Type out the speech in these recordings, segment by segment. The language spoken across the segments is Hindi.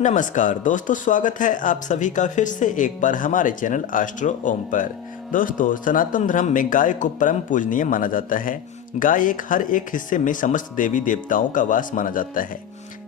नमस्कार दोस्तों, स्वागत है आप सभी का फिर से एक बार हमारे चैनल एस्ट्रो ओम पर। दोस्तों, सनातन धर्म में गाय को परम पूजनीय माना जाता है। गाय हर एक हिस्से में समस्त देवी देवताओं का वास माना जाता है,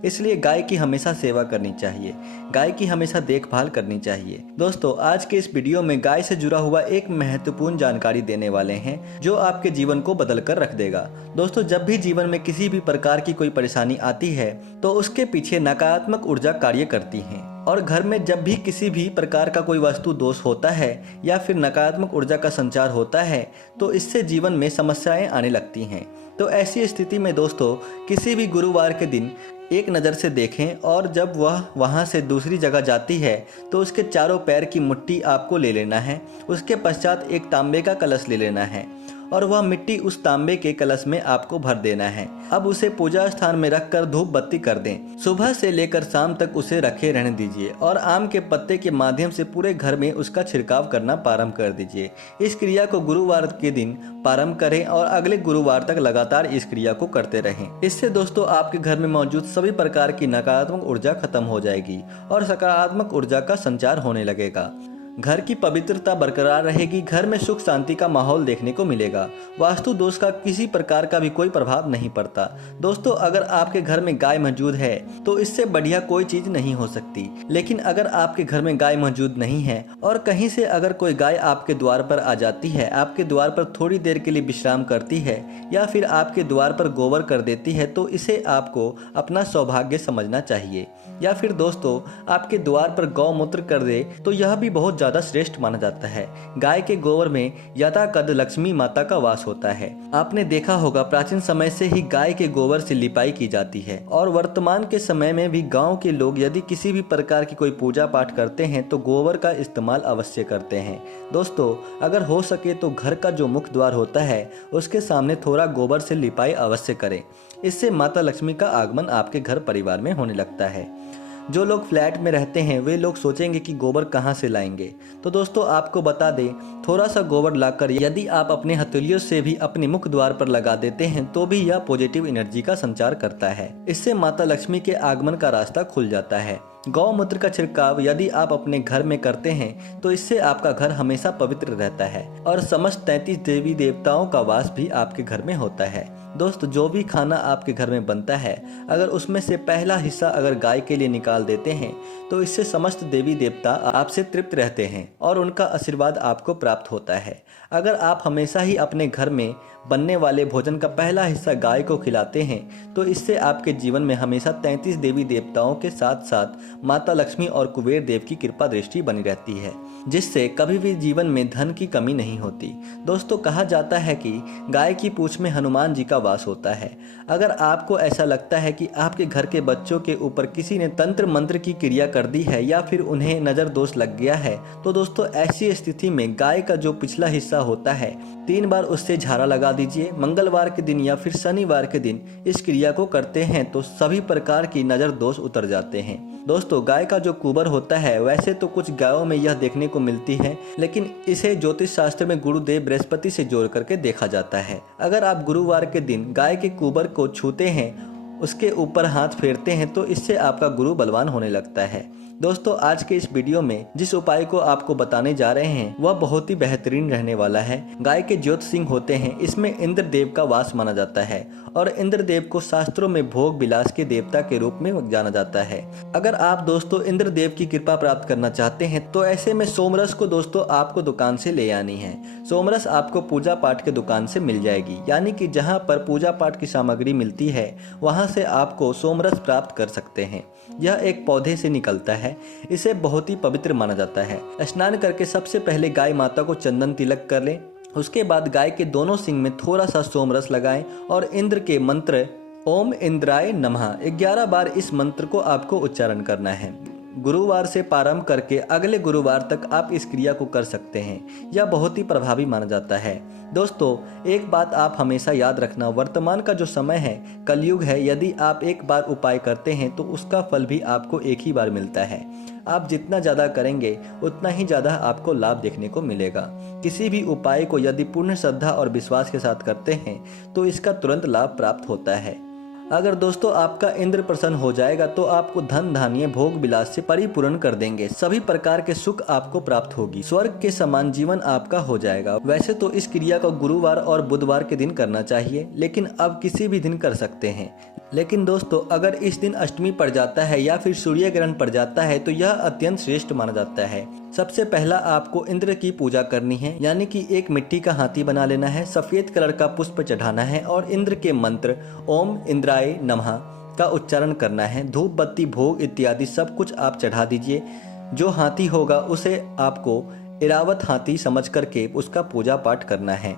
इसलिए गाय की हमेशा सेवा करनी चाहिए, गाय की हमेशा देखभाल करनी चाहिए। दोस्तों, आज के इस वीडियो में गाय से जुड़ा हुआ एक महत्वपूर्ण जानकारी देने वाले हैं जो आपके जीवन को बदल कर रख देगा। दोस्तों, जब भी जीवन में किसी भी प्रकार की कोई परेशानी आती है तो उसके पीछे नकारात्मक ऊर्जा कार्य करती है, और घर में जब भी किसी भी प्रकार का कोई वस्तु दोष होता है या फिर नकारात्मक ऊर्जा का संचार होता है तो इससे जीवन में समस्याएं आने लगती हैं। तो ऐसी स्थिति में दोस्तों, किसी भी गुरुवार के दिन एक नज़र से देखें, और जब वह वहां से दूसरी जगह जाती है तो उसके चारों पैर की मिट्टी आपको ले लेना है। उसके पश्चात एक तांबे का कलश ले लेना है और वह मिट्टी उस तांबे के कलश में आपको भर देना है। अब उसे पूजा स्थान में रखकर धूप बत्ती कर दें। सुबह से लेकर शाम तक उसे रखे रहने दीजिए और आम के पत्ते के माध्यम से पूरे घर में उसका छिड़काव करना प्रारंभ कर दीजिए। इस क्रिया को गुरुवार के दिन प्रारंभ करें और अगले गुरुवार तक लगातार इस क्रिया को करते रहें। इससे दोस्तों, आपके घर में मौजूद सभी प्रकार की नकारात्मक ऊर्जा खत्म हो जाएगी और सकारात्मक ऊर्जा का संचार होने लगेगा। घर की पवित्रता बरकरार रहेगी, घर में सुख शांति का माहौल देखने को मिलेगा। वास्तु दोष का किसी प्रकार का भी कोई प्रभाव नहीं पड़ता। दोस्तों, अगर आपके घर में गाय मौजूद है तो इससे बढ़िया कोई चीज नहीं हो सकती। लेकिन अगर आपके घर में गाय मौजूद नहीं है और कहीं से अगर कोई गाय आपके द्वार पर आ जाती है, आपके द्वार पर थोड़ी देर के लिए विश्राम करती है या फिर आपके द्वार पर गोबर कर देती है, तो इसे आपको अपना सौभाग्य समझना चाहिए। या फिर दोस्तों, आपके द्वार पर गौमूत्र कर दे तो यह भी बहुत ज्यादा श्रेष्ठ माना जाता है। गाय के गोबर में यथाकद लक्ष्मी माता का वास होता है। आपने देखा होगा, प्राचीन समय से ही गाय के गोबर से लिपाई की जाती है और वर्तमान के समय में भी गांव के लोग यदि किसी भी प्रकार की कोई पूजा पाठ करते हैं तो गोबर का इस्तेमाल अवश्य करते हैं। दोस्तों, अगर हो सके तो घर का जो मुख्य द्वार होता है उसके सामने थोड़ा गोबर से लिपाई अवश्य करें। इससे माता लक्ष्मी का आगमन आपके घर परिवार में होने लगता है। जो लोग फ्लैट में रहते हैं वे लोग सोचेंगे कि गोबर कहाँ से लाएंगे, तो दोस्तों आपको बता दें, थोड़ा सा गोबर लाकर यदि आप अपने हथेलियों से भी अपने मुख्य द्वार पर लगा देते हैं तो भी यह पॉजिटिव एनर्जी का संचार करता है। इससे माता लक्ष्मी के आगमन का रास्ता खुल जाता है। गौमूत्र का छिड़काव यदि आप अपने घर में करते हैं तो इससे आपका घर हमेशा पवित्र रहता है और समस्त 33 देवी देवताओं का वास भी आपके घर में होता है। दोस्त, जो भी खाना आपके घर में बनता है, अगर उसमें से पहला हिस्सा अगर गाय के लिए निकाल देते हैं तो इससे समस्त देवी देवता आपसे तृप्त रहते हैं और उनका आशीर्वाद आपको प्राप्त होता है। अगर आप हमेशा ही अपने घर में बनने वाले भोजन का पहला हिस्सा गाय को खिलाते हैं तो इससे आपके जीवन में हमेशा 33 देवी देवताओं के साथ साथ माता लक्ष्मी और कुबेर देव की कृपा दृष्टि बनी रहती है, जिससे कभी भी जीवन में धन की कमी नहीं होती। दोस्तों, कहा जाता है कि गाय की पूंछ में हनुमान जी का वास होता है। अगर आपको ऐसा लगता है कि आपके घर के बच्चों के ऊपर किसी ने तंत्र मंत्र की क्रिया कर दी है या फिर उन्हें नजर दोष लग गया है, तो दोस्तों ऐसी स्थिति में गाय का जो पिछला हिस्सा होता है 3 बार उससे झाड़ा लगा दीजिए। मंगलवार के दिन या फिर शनिवार के दिन इस क्रिया को करते हैं तो सभी प्रकार की नजर दोष उतर जाते हैं। दोस्तों, गाय का जो कुबर होता है, वैसे तो कुछ गायों में यह देखने को मिलती है, लेकिन इसे ज्योतिष शास्त्र में गुरुदेव बृहस्पति से जोड़ करके देखा जाता है। अगर आप गुरुवार के दिन गाय के कुबर को छूते हैं, उसके ऊपर हाथ फेरते हैं तो इससे आपका गुरु बलवान होने लगता है। दोस्तों, आज के इस वीडियो में जिस उपाय को आपको बताने जा रहे हैं वह बहुत ही बेहतरीन रहने वाला है। गाय के ज्योत सिंह होते हैं, इसमें इंद्र देव का वास माना जाता है और इंद्र देव को शास्त्रों में भोग विलास के देवता के रूप में जाना जाता है। अगर आप दोस्तों इंद्र देव की कृपा प्राप्त करना चाहते हैं तो ऐसे में सोमरस को दोस्तों आपको दुकान से ले आनी है। सोमरस आपको पूजा पाठ के दुकान से मिल जाएगी, यानी कि जहाँ पर पूजा पाठ की सामग्री मिलती है वहाँ से आपको सोमरस प्राप्त कर सकते हैं। यह एक पौधे से निकलता है। इसे बहुत ही पवित्र माना जाता है। स्नान करके सबसे पहले गाय माता को चंदन तिलक कर लें। उसके बाद गाय के दोनों सींग में थोड़ा सा सोमरस लगाएं और इंद्र के मंत्र ओम इंद्राय नमः 11 बार इस मंत्र को आपको उच्चारण करना है। गुरुवार से प्रारंभ करके अगले गुरुवार तक आप इस क्रिया को कर सकते हैं। यह बहुत ही प्रभावी माना जाता है। दोस्तों, एक बात आप हमेशा याद रखना, वर्तमान का जो समय है कलयुग है। यदि आप एक बार उपाय करते हैं तो उसका फल भी आपको एक ही बार मिलता है। आप जितना ज़्यादा करेंगे उतना ही ज़्यादा आपको लाभ देखने को मिलेगा। किसी भी उपाय को यदि पूर्ण श्रद्धा और विश्वास के साथ करते हैं तो इसका तुरंत लाभ प्राप्त होता है। अगर दोस्तों आपका इंद्र प्रसन्न हो जाएगा तो आपको धन धान्य भोग विलास से परिपूर्ण कर देंगे। सभी प्रकार के सुख आपको प्राप्त होगी। स्वर्ग के समान जीवन आपका हो जाएगा। वैसे तो इस क्रिया को गुरुवार और बुधवार के दिन करना चाहिए, लेकिन अब किसी भी दिन कर सकते हैं। लेकिन दोस्तों, अगर इस दिन अष्टमी पड़ जाता है या फिर सूर्य ग्रहण पड़ जाता है तो यह अत्यंत श्रेष्ठ माना जाता है। सबसे पहला आपको इंद्र की पूजा करनी है, यानी कि एक मिट्टी का हाथी बना लेना है, सफेद कलर का पुष्प चढ़ाना है और इंद्र के मंत्र ओम इंद्राय नमः का उच्चारण करना है। धूप बत्ती भोग इत्यादि सब कुछ आप चढ़ा दीजिए। जो हाथी होगा उसे आपको इरावत हाथी समझ करके उसका पूजा पाठ करना है।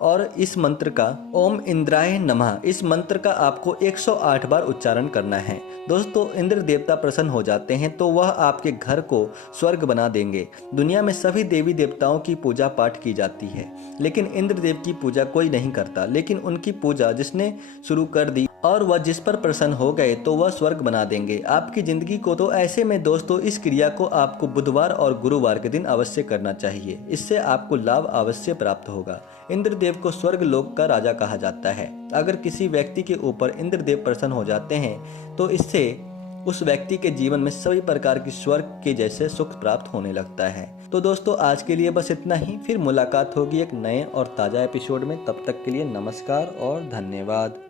और इस मंत्र का ओम इंद्राय नमः, इस मंत्र का आपको 108 बार उच्चारण करना है। दोस्तों, इंद्र देवता प्रसन्न हो जाते हैं तो वह आपके घर को स्वर्ग बना देंगे। दुनिया में सभी देवी देवताओं की पूजा पाठ की जाती है, लेकिन इंद्र देव की पूजा कोई नहीं करता। लेकिन उनकी पूजा जिसने शुरू कर दी और वह जिस पर प्रसन्न हो गए तो वह स्वर्ग बना देंगे आपकी जिंदगी को। तो ऐसे में दोस्तों, इस क्रिया को आपको बुधवार और गुरुवार के दिन अवश्य करना चाहिए। इससे आपको लाभ अवश्य प्राप्त होगा। इंद्रदेव को स्वर्ग लोक का राजा कहा जाता है। अगर किसी व्यक्ति के ऊपर इंद्रदेव प्रसन्न हो जाते हैं तो इससे उस व्यक्ति के जीवन में सभी प्रकार की स्वर्ग के जैसे सुख प्राप्त होने लगता है। तो दोस्तों, आज के लिए बस इतना ही। फिर मुलाकात होगी एक नए और ताज़ा एपिसोड में। तब तक के लिए नमस्कार और धन्यवाद।